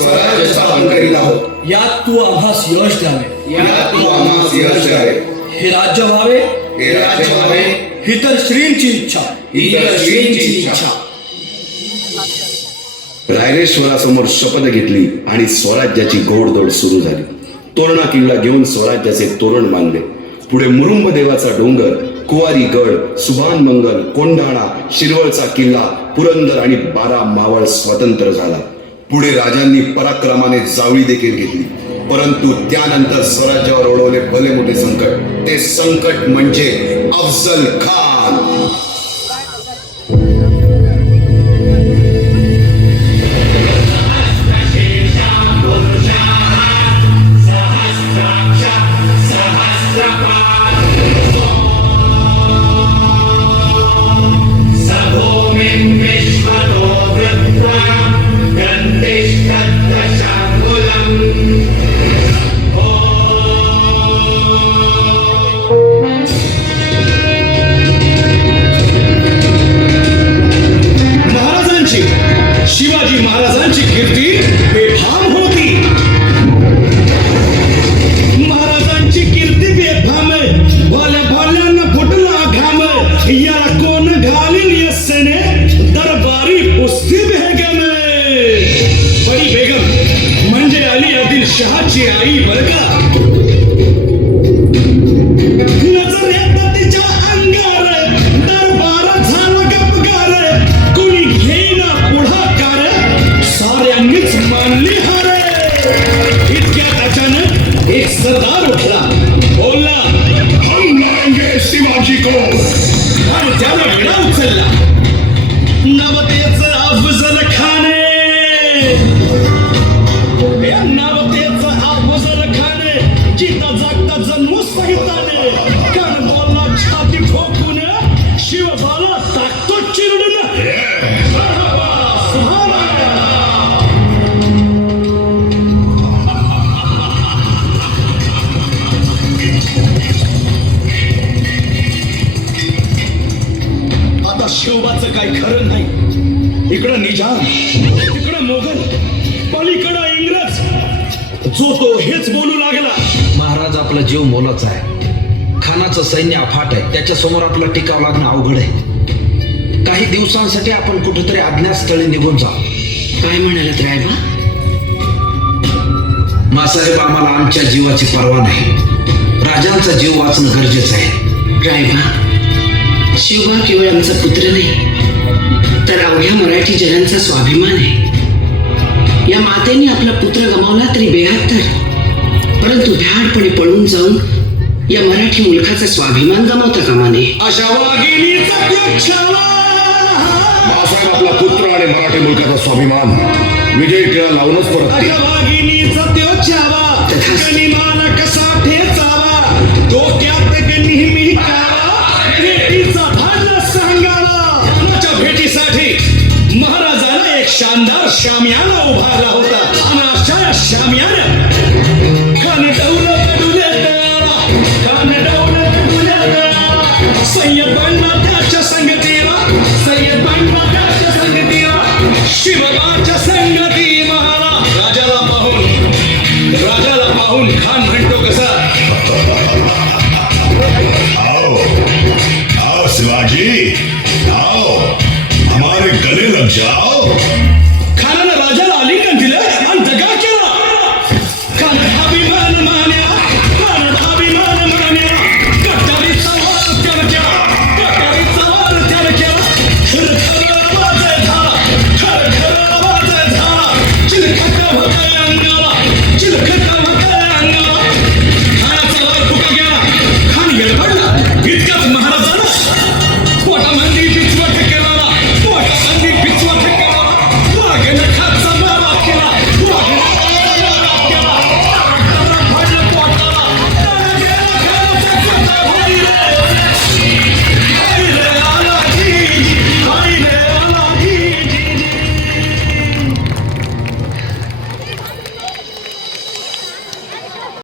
स्वराज्य स्थापन करीत आहोत. यात तू आम्हास यश द्यावे. यात तू आम्हास यश द्यावे. हे राज्य व्हावे. हे राज्य व्हावे. ही तर श्रींची इच्छा. ही तर श्रींची इच्छा. रायरेश्वरासमोर शपथ घेतली आणि स्वराज्याची घोडदौड सुरू झाली. तोरणा किल्ला घेऊन स्वराज्याचे तोरण बांधले. पुढे मुरुंब देवाचा डोंगर कुवारी गड सुभान मंगल कोंढाणा शिरवळचा किल्ला पुरंदर आणि बारा मावळ स्वतंत्र झाला. पुढे राजांनी पराक्रमाने जावळी देखील घेतली. परंतु त्यानंतर स्वराज्यावर ओढवले भले मोठे संकट. ते संकट म्हणजे Afzal Khan. Gandesh Katta Shakulam Shivaji आणि त्याला विडा उचलला. नवतेच अफजल खाने. या नवतेच अफजल खाने जिता जागता जन्म सहिताने. इकडं मोगल पलीकडं इंग्रज. जो तो हेच बोलू लागला. महाराज आपला जीव मोलाचा आहे. खानाचं सैन्य अफाट आहे. त्याच्यासमोर आपला टिकाव लागणं अवघड आहे. काही दिवसांसाठी आपण कुठेतरी अज्ञातस्थळी निघून जाऊ. काय म्हणालात रायबा? मासाहेब आम्हाला आमच्या जीवाची पर्वा नाही. राजांचा जीव वाचणं गरजेचं आहे. रायबा शिवबा केवळ आमचा पुत्र नाही. तर अवघ्या मराठी जनांचा स्वाभिमान आहे. या मातेने आपला पुत्र गमावला तरी बेहत्तर परंतु भ्याडपणे पळून जाऊन या मराठी मुलखाचा स्वाभिमान गमावता कामा नये. अशा वाघिणीचा तो छावा बाळासाहेब आपला पुत्र आणि मराठी मुलकाचा स्वाभिमान विजय टिळा लावूनच परत अशा शानदार शामियाना उभारला होता. आणि अशा शामियानं कणडवलं सय्यद बांडला त्याच्या संगतीला सय्यद बांडला त्याच्या संगतीला शिवबाच्या संगती महाला राजाला पाहून राजाला पाहून खान म्हणतो कसा? आओ आओ शिवाजी आओ हमारे गले लग जाओ.